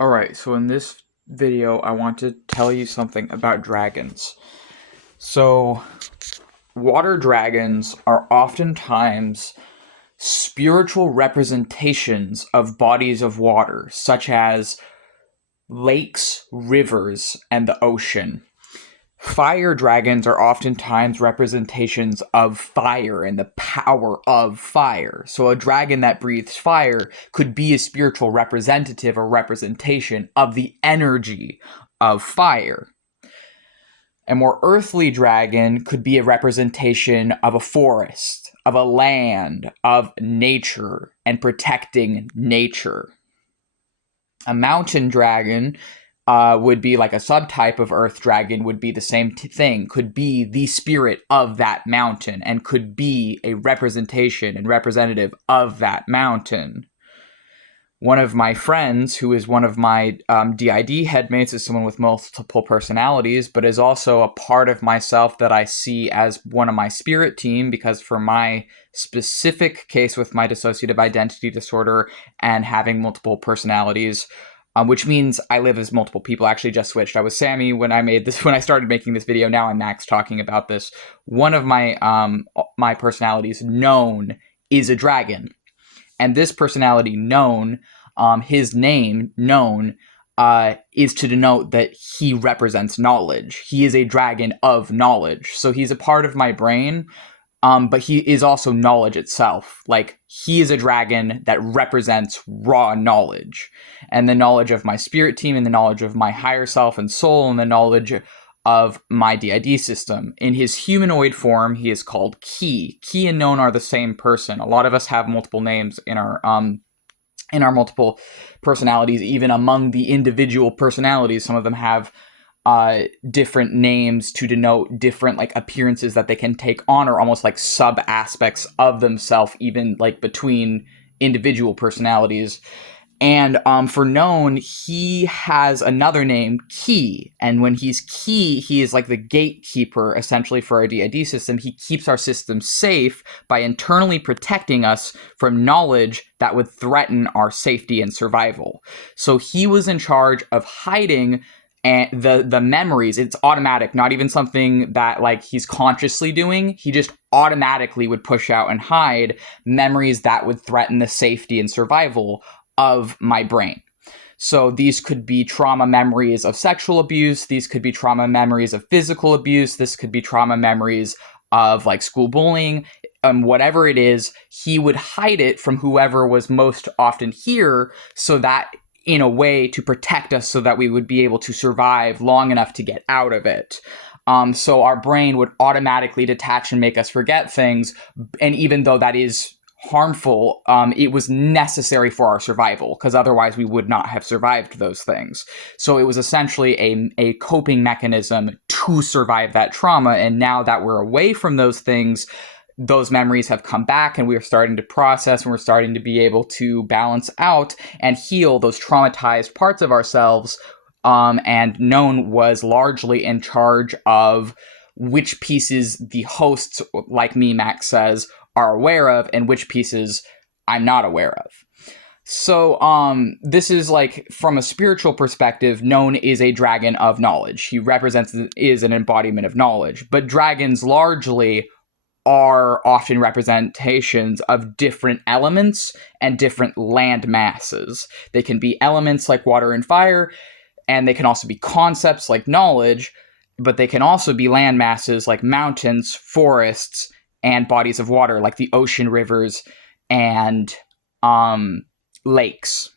Alright, so in this video, I want to tell you something about dragons. So, water dragons are oftentimes spiritual representations of bodies of water, such as lakes, rivers, and the ocean. Fire dragons are oftentimes representations of fire and the power of fire. So a dragon that breathes fire could be a spiritual representative or representation of the energy of fire. A more earthly dragon could be a representation of a forest, of a land, of nature, and protecting nature. A mountain dragon would be like a subtype of earth dragon, would be the same thing, could be the spirit of that mountain and could be a representation and representative of that mountain. One of my friends, who is one of my DID headmates, is someone with multiple personalities, but is also a part of myself that I see as one of my spirit team, because for my specific case with my dissociative identity disorder and having multiple personalities, which means I live as multiple people. I actually just switched. I was Sammy when I started making this video. Now I'm Max talking about this. One of my personalities, known, is a dragon. And this personality, known, his name, known, is to denote that he represents knowledge. He is a dragon of knowledge. So he's a part of my brain, but he is also knowledge itself. Like, he is a dragon that represents raw knowledge. And the knowledge of my spirit team, and the knowledge of my higher self and soul, and the knowledge of my DID system. In his humanoid form, he is called Ki. Ki and Known are the same person. A lot of us have multiple names in our multiple personalities. Even among the individual personalities, some of them have different names to denote different like appearances that they can take on, or almost like sub aspects of themselves, even like between individual personalities. And for Known, he has another name, Ki. And when he's Ki, he is like the gatekeeper, essentially, for our DID system. He keeps our system safe by internally protecting us from knowledge that would threaten our safety and survival. So he was in charge of hiding the memories. It's automatic, not even something that like he's consciously doing. He just automatically would push out and hide memories that would threaten the safety and survival of my brain. So these could be trauma memories of sexual abuse. These could be trauma memories of physical abuse. This could be trauma memories of like school bullying. Whatever it is, he would hide it from whoever was most often here, so that in a way to protect us, so that we would be able to survive long enough to get out of it. So our brain would automatically detach and make us forget things. And even though that is harmful, it was necessary for our survival, because otherwise we would not have survived those things. So it was essentially a coping mechanism to survive that trauma. And now that we're away from those things, those memories have come back, and we're starting to process, and we're starting to be able to balance out and heal those traumatized parts of ourselves. And Known was largely in charge of which pieces the hosts, like me, Max says, are aware of, and which pieces I'm not aware of. So this is like, from a spiritual perspective, Known is a dragon of knowledge. He is an embodiment of knowledge. But dragons largely are often representations of different elements and different land masses. They can be elements like water and fire, and they can also be concepts like knowledge, but they can also be land masses like mountains, forests, and bodies of water like the ocean, rivers, and lakes.